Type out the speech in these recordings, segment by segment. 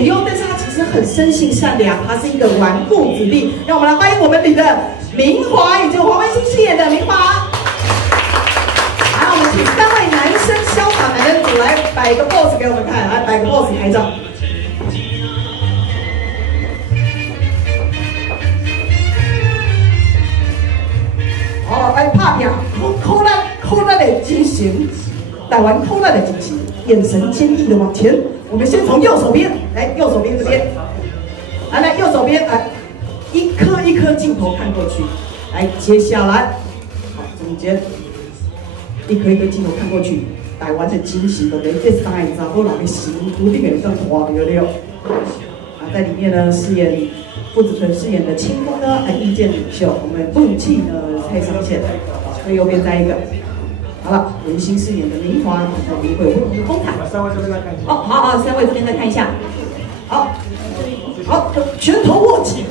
庸，但是他其实很生性善良，他是一个纨绔子弟。让我们来欢迎我们里的明华以及黄文兴饰演的明华。好，我们请3位男生潇洒男人组来摆个 pose 给我们看，来摆个 pose 拍照。哦，来拍片，扣咱的精神，台湾扣咱的精神，眼神坚毅的往前。我们先从右手边，来右手边这边，来右手边，一颗一颗镜头看过去，来接下来，好中间，一颗一颗镜头看过去，台湾的精神的这3个查某人的心，笃定会当活着了。在里面呢，傅子淳饰演的清风呢，意见领袖；我们陆气呢，蔡尚宪，所以右边再一个。好了，文心饰演的明华，我们会有不同的风采。3位这边再看一下。哦，好，3位这边再看一下。好，拳头握紧，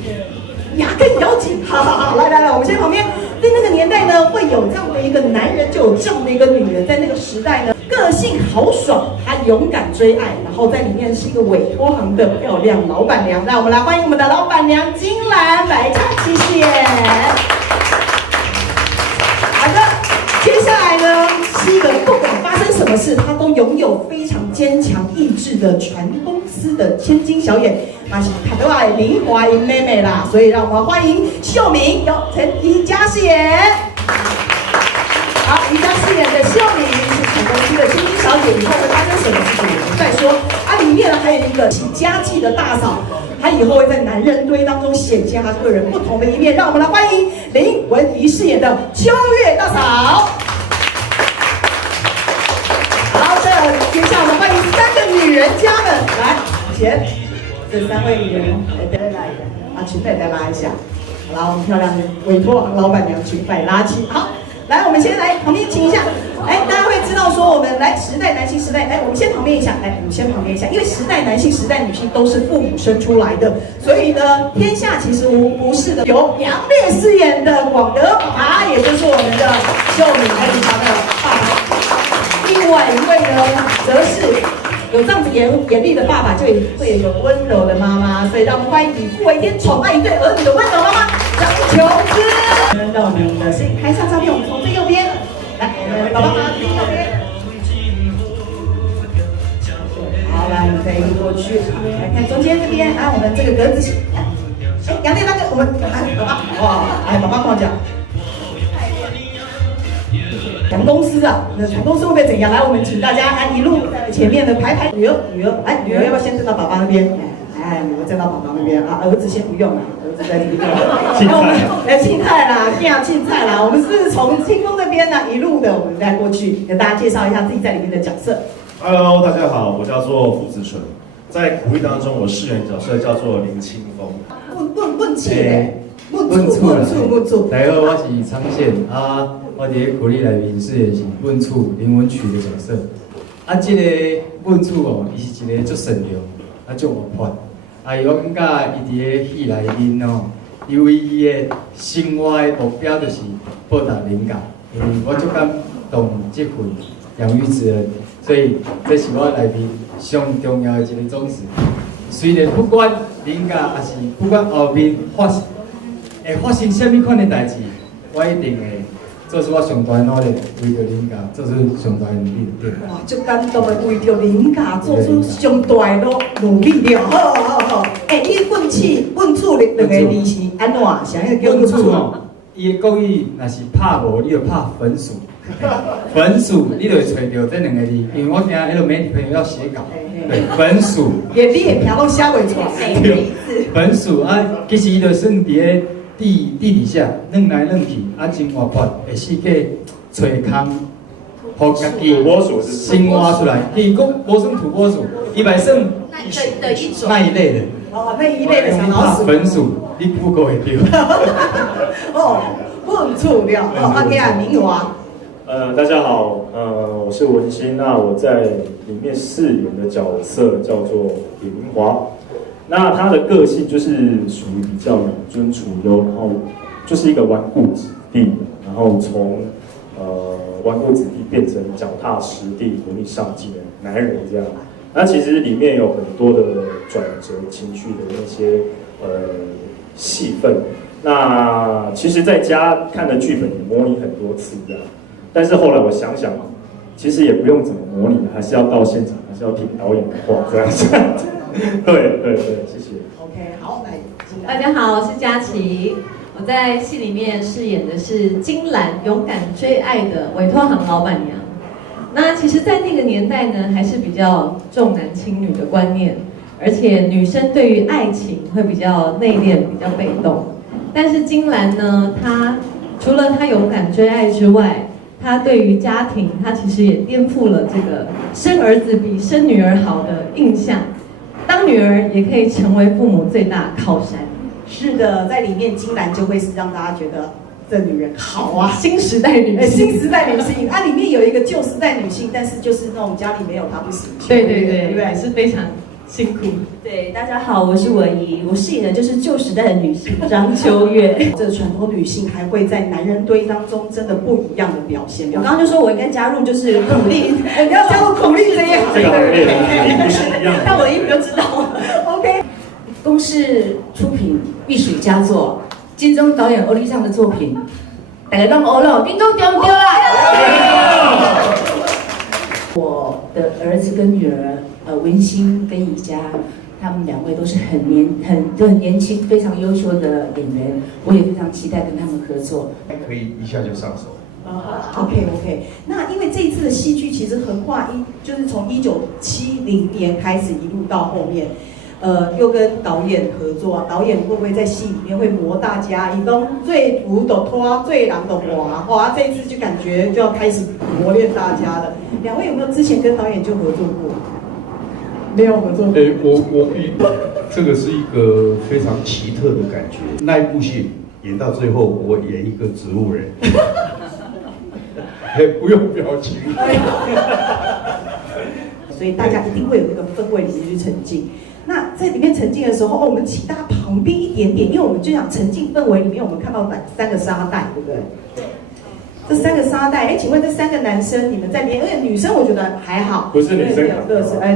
牙根咬紧，好，来，我们先旁边。在那个年代呢，会有这样的一个男人，就有这样的一个女人。在那个时代呢，个性豪爽，她勇敢追爱，然后在里面是一个委托行的漂亮老板娘。让我们来欢迎我们的老板娘金兰来唱，谢谢。好的，接下来呢是一个不管发生什么事，她都拥有非常坚强意志的全公司的千金小姐。那是卡德瓦林华英妹妹啦，所以让我们欢迎秀敏，由陈怡佳饰演。好，怡佳饰演的秀敏是全公司的千金小姐，以后会发生什么事情我们再说。里面呢还有一个起家计的大嫂，她以后会在男人堆当中显现她个人不同的一面。让我们来欢迎林文怡饰演的秋月大嫂。好的，接下来我们欢迎3个女人家们来前。这3位女人裙摆再拉一下，好啦，我们漂亮的委托行老板娘裙摆拉起。好，来，我们先来旁边请一下。大家会知道说我们来时代男性时代，我们先旁边一下，我们先旁边一下，因为时代男性、时代女性都是父母生出来的，所以呢，天下其实无不是的。由杨烈饰演的广德爸爸，也就是我们的秀敏还有他的爸爸。另外一位呢，则是。有这样子严厉的爸爸，就会有一个温柔的妈妈，所以让我们欢迎以父为天，宠爱一对儿女的温柔妈妈张琼姿。让我们的摄影拍下照片，我们从最右边来，我们爸爸妈妈最右边。好，来，我们再一路过去，来看中间这边，我们这个格子是，杨烈大哥，我们爸爸，哇，爸爸跟我讲。全公司那全公司会不会怎样？来，我们请大家一路在前面的排女儿，女儿要不要先站到爸爸那边？女儿站到爸爸那边儿子先不用了，儿子在这边。青菜啦，青菜啦，我们是从清风那边呢一路的，我们再过去跟大家介绍一下自己在里面的角色。Hello， 大家好，我叫做傅子淳，在苦役当中，我饰演角色叫做林清风。问气嘞，问处。大家好，我是昌宪我伫苦力内面饰演是文处林文曲的角色。这个文处伊是一个足善良、足活泼。伊我感觉伊伫个戏内面因为伊的生活的目标就是报答人家。我足感动这份养育之恩，所以这是我内面上重要的一个宗旨。虽然不管人家还是不管后面会发生什么款的代志，我一定会。做出我上大的努力，为着人家做出上大的努力。哇，足感动的，为着人家做出上大的努力了。好。你问处两个字是安怎？想要叫问处伊的国语若是拍无，你就拍粉薯。粉薯，你就会找到这2个字，因为我今日媒体朋友要写稿，对，粉薯。你的片拢写袂出来。粉薯其实伊就算伫个。地底下扔来扔去，真活泼，会世界找空，互家己生活出来。伊讲无算土拨鼠，伊袂算的一种那一类的。那一类的小老鼠。粉薯，你不够会丢。问处了。明华。大家好，我是文心，那我在里面饰演的角色叫做李明华。那他的个性就是属于比较养尊处优，然后就是一个纨绔子弟，然后从纨绔子弟变成脚踏实地、努力上进的男人这样。那其实里面有很多的转折情绪的那些戏份。那其实在家看的剧本也模拟很多次这样，但是后来我想想，其实也不用怎么模拟，还是要到现场，还是要听导演的话这样子。对，谢谢。OK， 好，来，大家好，我是佳琪。我在戏里面饰演的是金兰，勇敢追爱的委托行老板娘。那其实，在那个年代呢，还是比较重男轻女的观念，而且女生对于爱情会比较内敛、比较被动。但是金兰呢，她除了她勇敢追爱之外，她对于家庭，她其实也颠覆了这个生儿子比生女儿好的印象。当女儿也可以成为父母最大靠山。是的，在里面金兰就会是让大家觉得这女人好啊，新时代女性，新时代女性。它里面有一个旧时代女性，但是就是那种家里没有她不行。对，对，是非常辛苦。对，大家好，我是文怡，我饰演的就是旧时代的女性张秋月。这传统女性还会在男人堆当中真的不一样的表现。我刚刚就说我应该加入就是苦力，你要加入苦力这一行，这个行业一定不是一样的。看我的衣服就知道了。OK， 公视出品必属佳作，金钟导演欧丽尚的作品，大家都欧了，金钟丢不丢啦？我的儿子跟女儿，文心跟宜家，他们两位都是很年轻、非常优秀的演员，我也非常期待跟他们合作。可以一下就上手。OK， 那因为这一次的戏剧其实横跨就是从1970年开始一路到后面，又跟导演合作啊，导演会不会在戏里面会磨大家？以东最舞的拖，最狼的滑，这一次就感觉就要开始磨练大家了。两位有没有之前跟导演就合作过？没有合作过。这个是一个非常奇特的感觉。那一部戏演到最后，我演一个植物人。不用表情，所以大家一定会有那个氛围里面去沉浸。那在里面沉浸的时候，我们请大家旁边一点点，因为我们就想沉浸氛围里面，我们看到3个沙袋，对不对？这3个沙袋，请问这3个男生你们在里面，而且女生我觉得还好，不是女生扛，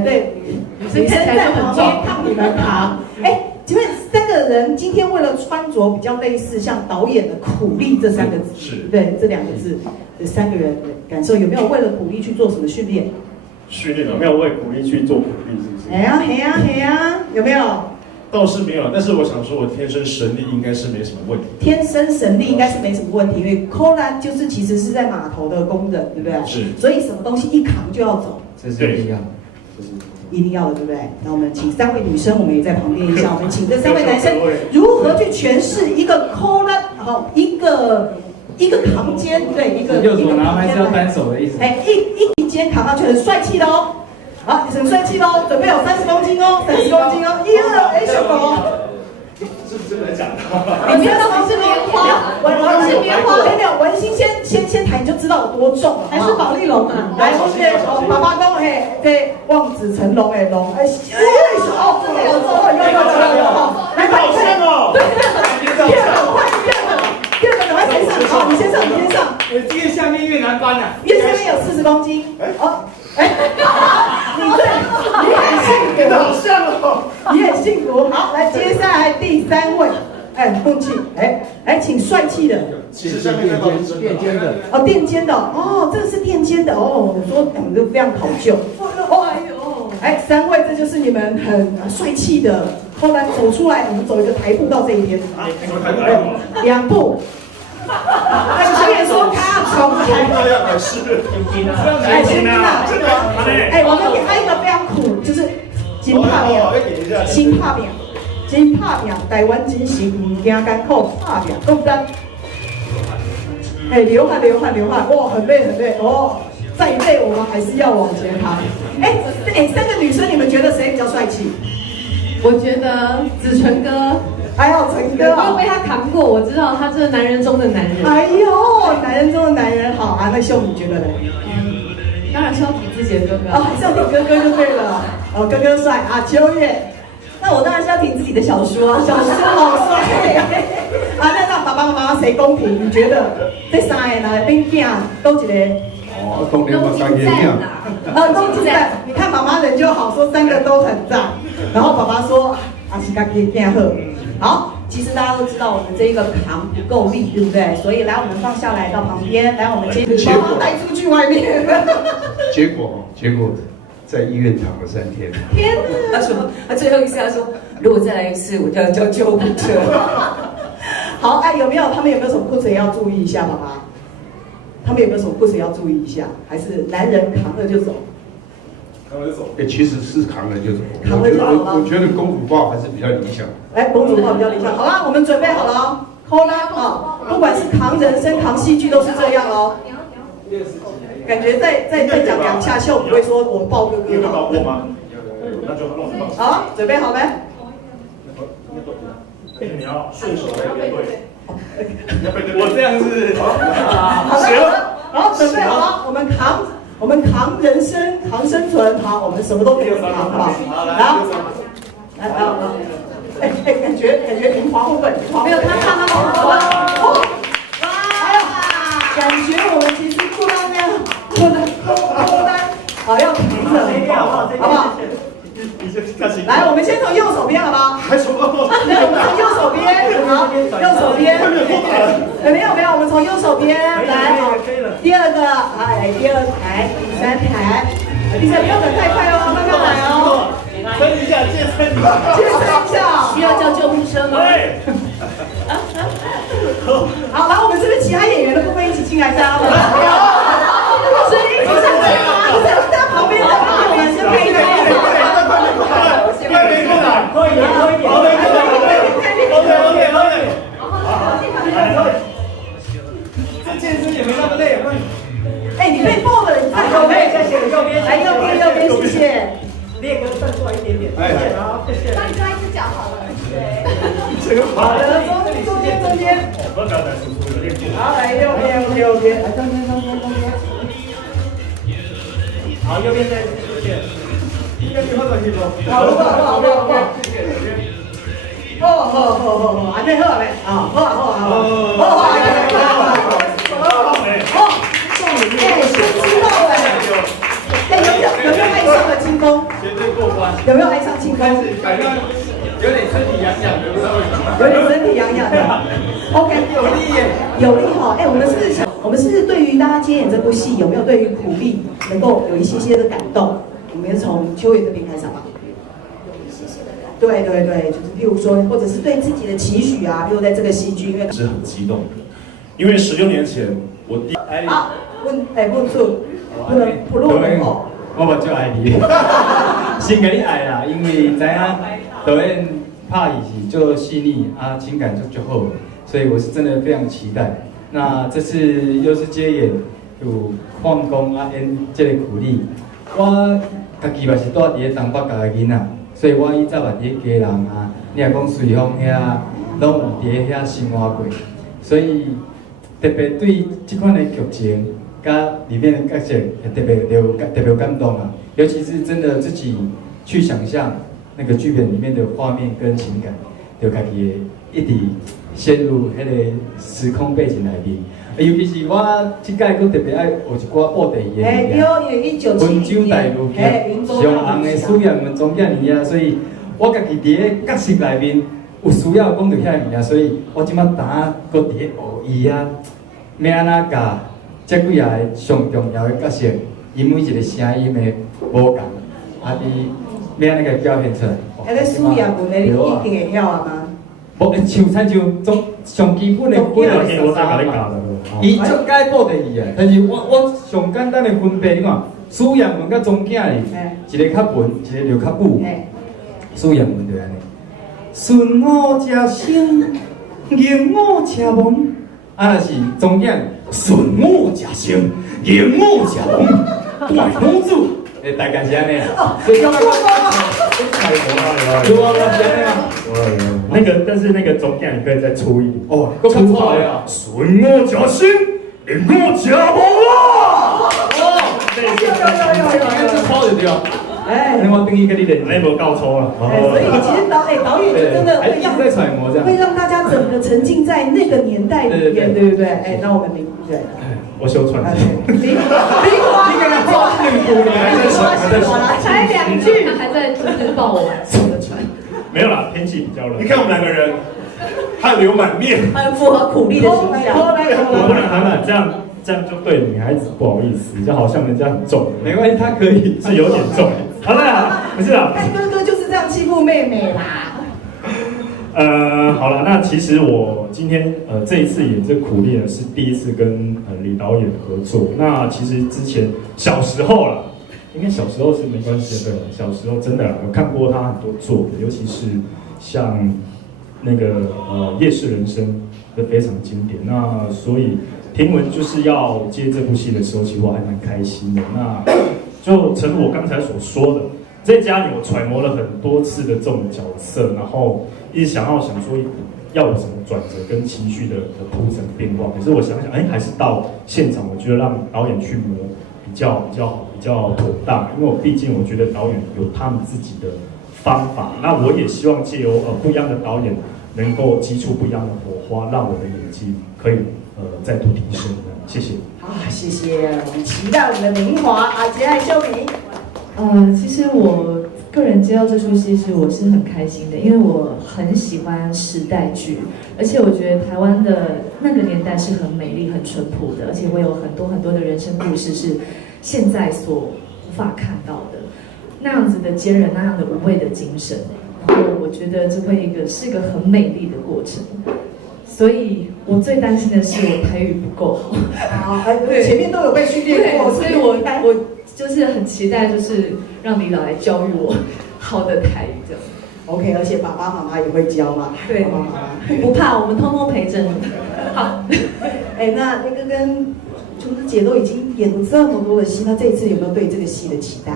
对，女生在旁边看你们扛，请问3个人今天为了穿着比较类似像导演的苦力这3个字，是对这2个字，这3个人的感受有没有为了苦力去做什么训练？训练有没有为苦力去做苦力？是不是？嘿呀，有没有？倒是没有，但是我想说，我天生神力应该是没什么问题。天生神力应该是没什么问题，因为扣篮就是其实是在码头的工人，对不对？是。所以什么东西一扛就要走，这是一样。一定要的，对不对？那我们请3位女生，我们也在旁边一下。我们请这3位男生如何去诠释一个扣篮，好，一个扛肩，对，一个拿还是要单手的意思。一肩扛上去很帅气的哦。好，很帅气哦，准备有30公斤哦，30公斤哦，1、2，小狗。是真的假的？你别说你是棉花，我是棉花。没有，文心先抬，你就知道有多重，还是保利龙啊？来，我是爸爸讲对，望子成龙的龙，真的有做，有，来，快点哦！对，第二个赶快先上，好，你先上。越下面越难搬啊！越下面有40公斤，你很幸福，好像哦，你很幸福。好，来，接下来第3位，共气，请帅气的，其实下面那个是垫肩的，垫肩的，这个是垫肩的哦。我说你们都非常考究，3位，这就是你们很帅气的。后来走出来，我们走一个台步到这一边，2步。导演说他要从台步，天津啊，我们给他一个非常苦，就是金拍面，新拍面，台湾真是唔惊艰苦，拍面，对不对？流汗，哇，很累哦。再累，我们还是要往前爬。3个女生，你们觉得谁比较帅气？我觉得子纯哥，还有陈哥我有被他扛过，我知道他这是男人中的男人。哎呦，男人中的男人，好啊。那秀你觉得呢？当然是要提自己的哥哥。还是要提哥哥就对了。哥哥帅啊，秋月。那我当然是要听自己的小说，小说好帅。那让爸爸妈妈谁公平？你觉得这3个人兵囝都一个？当然嘛，家己囝。都自在。你看妈妈人就好，说3个都很赞。然后爸爸说阿西嘎给变喝。好，其实大家都知道我们这一个扛不够力，对不对？所以来我们放下来到旁边，来我们接着把它带出去外面。结果在医院躺了3天。天哪！他最后一次他说，如果再来一次，我就要叫救护车。好，哎，他们有没有什么过程要注意一下，妈妈？他们有没有什么过程要注意一下？还是男人扛了就走？其实是扛了就走。扛了就走了。我觉得公主抱还是比较理想。来，公主抱比较理想。好啦，我们准备好了哦。扣啦啊！不管是扛人生、扛戏剧，都是这样哦。感觉再讲2下秀，不会说我抱哥哥。有抱过吗？那就弄抱。好，准备好没？你要顺手来面对。我这样是好，准备好了，我们扛人生，扛生存，好，我们什么都可以扛，好不好？来，感觉林华会不会？没有他好，感觉我们其实不到那样，孤单，好要扛着，好不好？来，我们先从右手边，好不好？还从对，我们从右手边，好，右手边。没有，我们从右手边来，好。第2个，第2台，第3台，第3不要等太快哦，慢慢来哦。撑一下，健身一下，需要叫救护车吗？对。好，然后我们是不是其他演员的部分一起进来搭了？所以一起上来吗？不是，在旁边的我们是配的。快点过来，快一点。这健身也没那么累，哎，你被抱了，你太好了。来右边，谢谢。列哥站出来一点点，好，谢谢。帮你抓一只脚好了，对。好的，中间。不要再输出了，练过。好，来右边，来中间。好，右边再出现。右边好转去不？好，安尼好嘞，好。有没有爱上了轻功？绝对过关。有没有爱上轻功？感觉有点身体痒痒的，不知道为什么。有点身体痒痒的。OK， 有力耶。有力哈，哎，我们是对于大家接演这部戏，有没有对于苦力能够有一些的感动？我们从秋月这边开始吧。对，就是譬如说，或者是对自己的期许啊，譬如在这个戏剧，因为是很激动的，因为16年前我问错，不能不落后。我目睭爱你，先给你爱啦，因为知影导演拍戏是做细腻啊，情感就好，所以我是真的非常期待。那这次又是接演有放工啊演这个苦力，我家己嘛是住伫咧东北角的囡仔，所以我以前嘛伫咧家人啊，你若讲随风遐，拢有伫咧遐生活过，所以特别对这款的剧情。跟里面的角色特别有感动啊，尤其是真的自己去想象那个剧本里面的画面跟情感，就家己一直陷入迄个时空背景内面。尤其是我这届佫特别爱有一寡布袋戏的温州大陆剧，上红的苏阳们总囝儿啊，所以我家己伫咧角色内面有需要讲到遐物啊，所以我即摆打佫伫咧学伊啊，要安怎教。这几个上重要的角色，伊每一个声音的无共，啊，你要安尼个表现出来。迄个苏阳文的你一定会晓啊吗？无，像总上基本的几个手法嘛，伊足解补的伊啊。但是我上简单的分辨，你看，苏阳文甲总囝哩，一个较文，一个就较武。苏阳文就安尼，顺我食生，逆我吃蒙。啊，是总囝。顺我食生，逆我吃蒙，大公主，大概是安尼啊。所以有啊，是安尼吗？那个，但是那个总感你可以再粗一点。哦，粗来啊！顺我食生，逆我吃蒙啊！有，这粗就对了。哎，那我等于跟你练，那无够粗了。所以其实导演就真的会让大家整个沉浸在那个年代里面，对不对？哎，那我们对，我修传。林华，女仆，你还在传，还在传，才2句，他还在就是抱我送的船。没有啦，天气比较冷。你看我们2个人，汗流满面，很符合苦力的形象。我不能喊喊，这样就对女孩子不好意思，就好像人家很重。没关系，他可以，是有点重。好了，不是啦。但哥哥就是这样欺负妹妹啦。好了，那其实我今天这一次演这苦力呢，是第一次跟李导演合作。那其实之前小时候啦，应该小时候是没关系的，对吧？小时候真的有看过他很多作品，尤其是像那个夜市人生的非常经典。那所以听闻就是要接这部戏的时候，其实我还蛮开心的。那就诚如我刚才所说的，在家里我揣摩了很多次的这种角色，然后一直想说要有什么转折跟情绪的铺陈变化。可是我想想，还是到现场，我觉得让导演去磨比较好，比较妥当。因为毕竟我觉得导演有他们自己的方法，那我也希望借由不一样的导演能够激出不一样的火花，让我的演技可以再度提升。谢谢。好，谢谢。我们期待我们的明华啊，接下来秀敏。其实我个人接到这出戏我是很开心的，因为我很喜欢时代剧，而且我觉得台湾的那个年代是很美丽、很淳朴的，而且我有很多的人生故事是现在所无法看到的，那样子的坚韧，那样的无畏的精神，然后我觉得这会是一个很美丽的过程。所以我最担心的是我台语不够好。好，前面都有被训练过，所以我就是很期待，就是让李导来教育我好的台语这样。OK， 而且爸爸妈妈也会教嘛。对，爸爸妈妈不怕，我们通通陪着你。好。那个跟琼子姐都已经演了这么多的戏，那这一次有没有对这个戏的期待？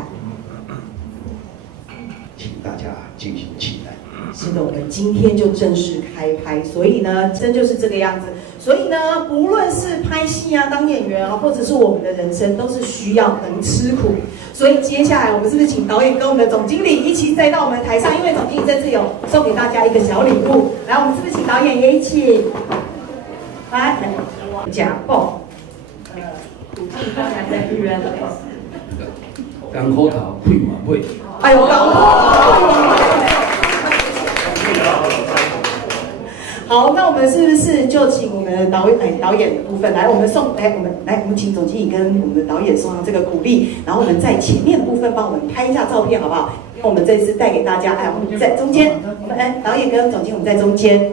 请大家进行期待。是的，我们今天就正式开拍，所以呢，真就是这个样子。所以呢，不论是拍戏啊、当演员啊，或者是我们的人生，都是需要能吃苦。所以接下来，我们是不是请导演跟我们的总经理一起再到我们台上？因为总经理这次有送给大家一个小礼物，来，我们是不是请导演也一起来？假报，苦尽甘来的女人。甘苦头配碗尾。哎呦，甘苦头。好，那我们是不是就请我们的导演的部分来，我们请总经理跟我们的导演送上这个鼓励，然后我们在前面的部分帮我们拍一下照片，好不好？因为我们这次带给大家，我们在中间，我们导演跟总经理我们在中间。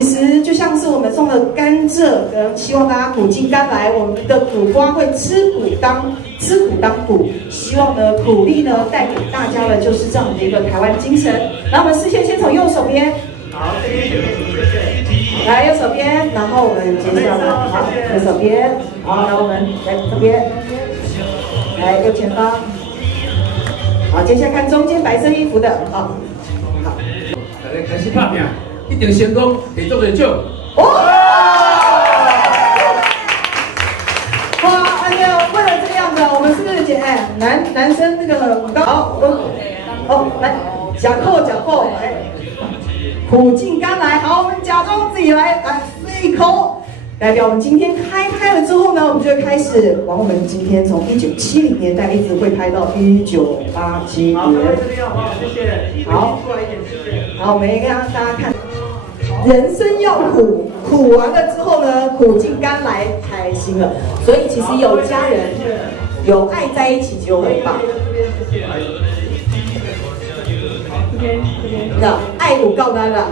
其实就像是我们送的甘蔗，跟希望大家苦尽甘来，我们的苦瓜会吃苦当苦，希望呢苦力呢带给大家的就是这样的一个台湾精神。然后我们视线先从右手边。好，这边选来右手边，然后我们接下来，好，右手边，好，然后我们来这边，来右前方，好，接下来看中间白色衣服的，好，大家开始拍拼，一定成功，提足的奖。哇，为了这个样子，我们是不是男生这个好，来，假扣，苦尽甘来，好，我们假装自己来吃一口，代表我们今天开拍了之后呢，我们就会开始往我们今天从1970年代一直会拍到1987年。好，这边好，谢谢。好，过来一点，谢谢。好，我们也让大家看，人生要苦，苦完了之后呢，苦尽甘来开心了。所以其实有家人、有爱在一起就很棒。这边，爱有够难了。